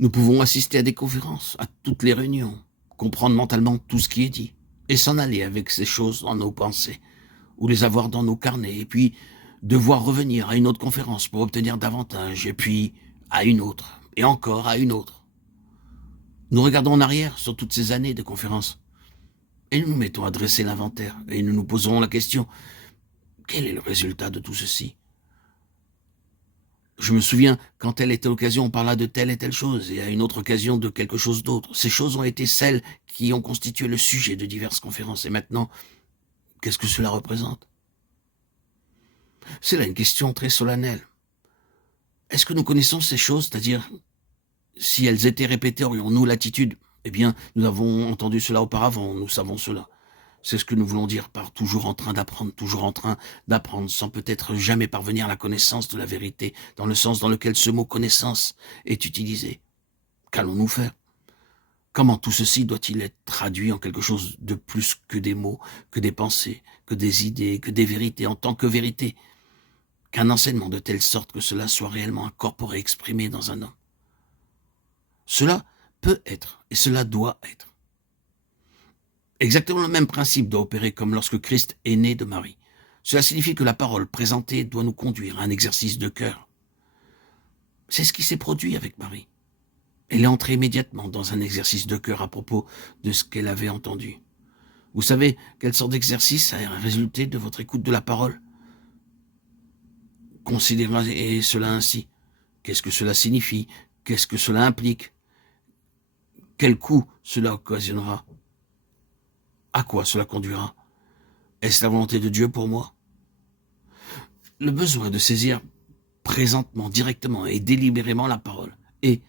Nous pouvons assister à des conférences, à toutes les réunions, comprendre mentalement tout ce qui est dit, et s'en aller avec ces choses dans nos pensées, ou les avoir dans nos carnets, et puis devoir revenir à une autre conférence pour obtenir davantage, et puis à une autre, et encore à une autre. Nous regardons en arrière sur toutes ces années de conférences, et nous nous mettons à dresser l'inventaire, et nous nous poserons la question, quel est le résultat de tout ceci? Je me souviens, quand telle était l'occasion, on parla de telle et telle chose, et à une autre occasion de quelque chose d'autre. Ces choses ont été celles qui ont constitué le sujet de diverses conférences. Et maintenant, qu'est-ce que cela représente? C'est là une question très solennelle. Est-ce que nous connaissons ces choses, c'est-à-dire, si elles étaient répétées, aurions-nous l'attitude? Eh bien, nous avons entendu cela auparavant, nous savons cela. C'est ce que nous voulons dire par toujours en train d'apprendre, toujours en train d'apprendre, sans peut-être jamais parvenir à la connaissance de la vérité, dans le sens dans lequel ce mot connaissance est utilisé. Qu'allons-nous faire? Comment tout ceci doit-il être traduit en quelque chose de plus que des mots, que des pensées, que des idées, que des vérités en tant que vérité? Qu'un enseignement de telle sorte que cela soit réellement incorporé, exprimé dans un homme. Cela peut être, et cela doit être. Exactement le même principe doit opérer comme lorsque Christ est né de Marie. Cela signifie que la parole présentée doit nous conduire à un exercice de cœur. C'est ce qui s'est produit avec Marie. Elle est entrée immédiatement dans un exercice de cœur à propos de ce qu'elle avait entendu. Vous savez quelle sorte d'exercice a résulté de votre écoute de la parole? Considérez cela ainsi. Qu'est-ce que cela signifie? Qu'est-ce que cela implique? Quel coût cela occasionnera? À quoi cela conduira? Est-ce la volonté de Dieu pour moi? Le besoin de saisir présentement, directement et délibérément la parole, et,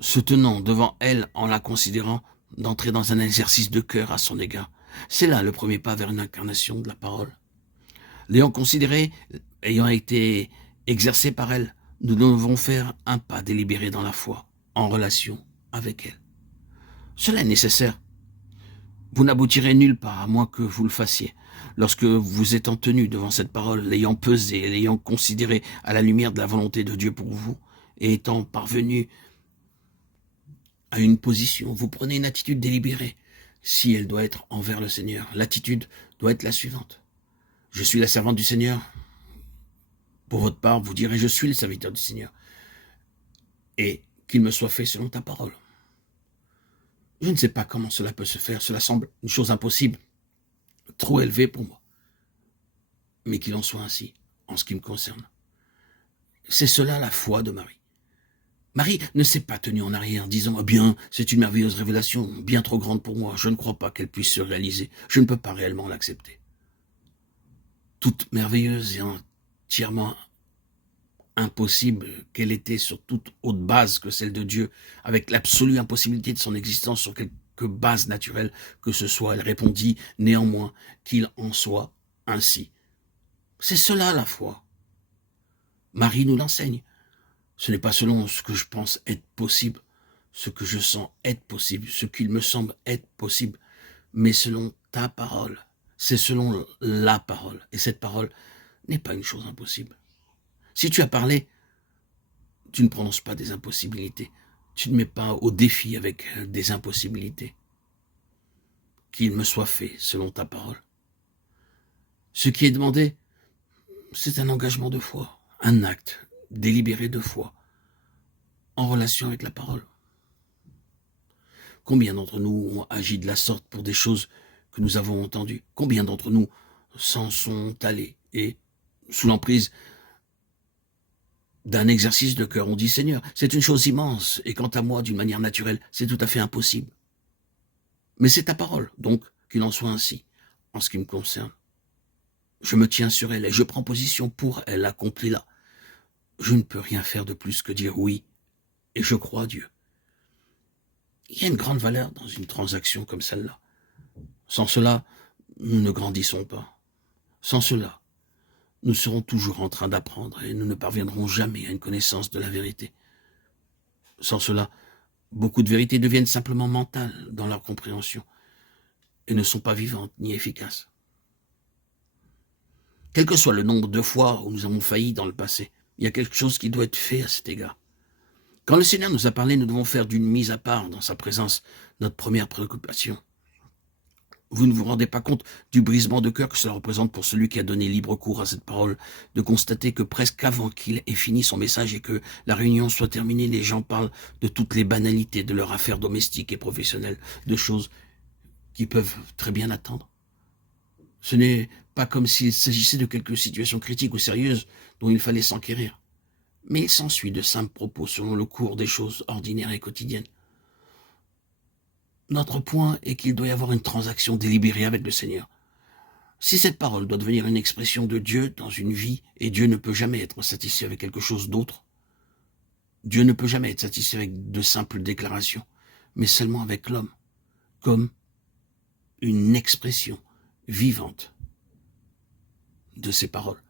se tenant devant elle en la considérant, d'entrer dans un exercice de cœur à son égard. C'est là le premier pas vers une incarnation de la parole. L'ayant considérée, ayant été exercée par elle, nous devons faire un pas délibéré dans la foi, en relation avec elle. Cela est nécessaire. Vous n'aboutirez nulle part, à moins que vous le fassiez. Lorsque vous étant tenu devant cette parole, l'ayant pesée, l'ayant considérée à la lumière de la volonté de Dieu pour vous, et étant parvenu à une position, vous prenez une attitude délibérée. Si elle doit être envers le Seigneur, l'attitude doit être la suivante. Je suis la servante du Seigneur. Pour votre part, vous direz, je suis le serviteur du Seigneur. Et qu'il me soit fait selon ta parole. Je ne sais pas comment cela peut se faire, cela semble une chose impossible, trop élevée pour moi. Mais qu'il en soit ainsi, en ce qui me concerne. C'est cela la foi de Marie. Marie ne s'est pas tenue en arrière, disant « Ah bien, c'est une merveilleuse révélation, bien trop grande pour moi, je ne crois pas qu'elle puisse se réaliser, je ne peux pas réellement l'accepter. » Toute merveilleuse et entièrement impossible qu'elle était sur toute autre base que celle de Dieu, avec l'absolue impossibilité de son existence sur quelque base naturelle que ce soit, elle répondit néanmoins qu'il en soit ainsi. C'est cela la foi. Marie nous l'enseigne. Ce n'est pas selon ce que je pense être possible, ce que je sens être possible, ce qu'il me semble être possible, mais selon ta parole. C'est selon la parole. Et cette parole n'est pas une chose impossible. Si tu as parlé, tu ne prononces pas des impossibilités. Tu ne mets pas au défi avec des impossibilités. Qu'il me soit fait selon ta parole. Ce qui est demandé, c'est un engagement de foi, un acte délibéré de foi, en relation avec la parole. Combien d'entre nous ont agi de la sorte pour des choses que nous avons entendues? Combien d'entre nous s'en sont allés et, sous l'emprise d'un exercice de cœur, on dit « Seigneur, c'est une chose immense, et quant à moi, d'une manière naturelle, c'est tout à fait impossible. » Mais c'est ta parole, donc qu'il en soit ainsi, en ce qui me concerne. Je me tiens sur elle et je prends position pour elle, accomplie-la. Je ne peux rien faire de plus que dire oui, et je crois Dieu. Il y a une grande valeur dans une transaction comme celle-là. Sans cela, nous ne grandissons pas. Sans cela, nous serons toujours en train d'apprendre et nous ne parviendrons jamais à une connaissance de la vérité. Sans cela, beaucoup de vérités deviennent simplement mentales dans leur compréhension et ne sont pas vivantes ni efficaces. Quel que soit le nombre de fois où nous avons failli dans le passé, il y a quelque chose qui doit être fait à cet égard. Quand le Seigneur nous a parlé, nous devons faire d'une mise à part dans sa présence notre première préoccupation. Vous ne vous rendez pas compte du brisement de cœur que cela représente pour celui qui a donné libre cours à cette parole, de constater que presque avant qu'il ait fini son message et que la réunion soit terminée, les gens parlent de toutes les banalités de leurs affaires domestiques et professionnelles, de choses qui peuvent très bien attendre. Ce n'est pas comme s'il s'agissait de quelque situation critique ou sérieuse dont il fallait s'enquérir. Mais il s'ensuit de simples propos selon le cours des choses ordinaires et quotidiennes. Notre point est qu'il doit y avoir une transaction délibérée avec le Seigneur. Si cette parole doit devenir une expression de Dieu dans une vie, et Dieu ne peut jamais être satisfait avec quelque chose d'autre, Dieu ne peut jamais être satisfait avec de simples déclarations, mais seulement avec l'homme, comme une expression vivante de ses paroles.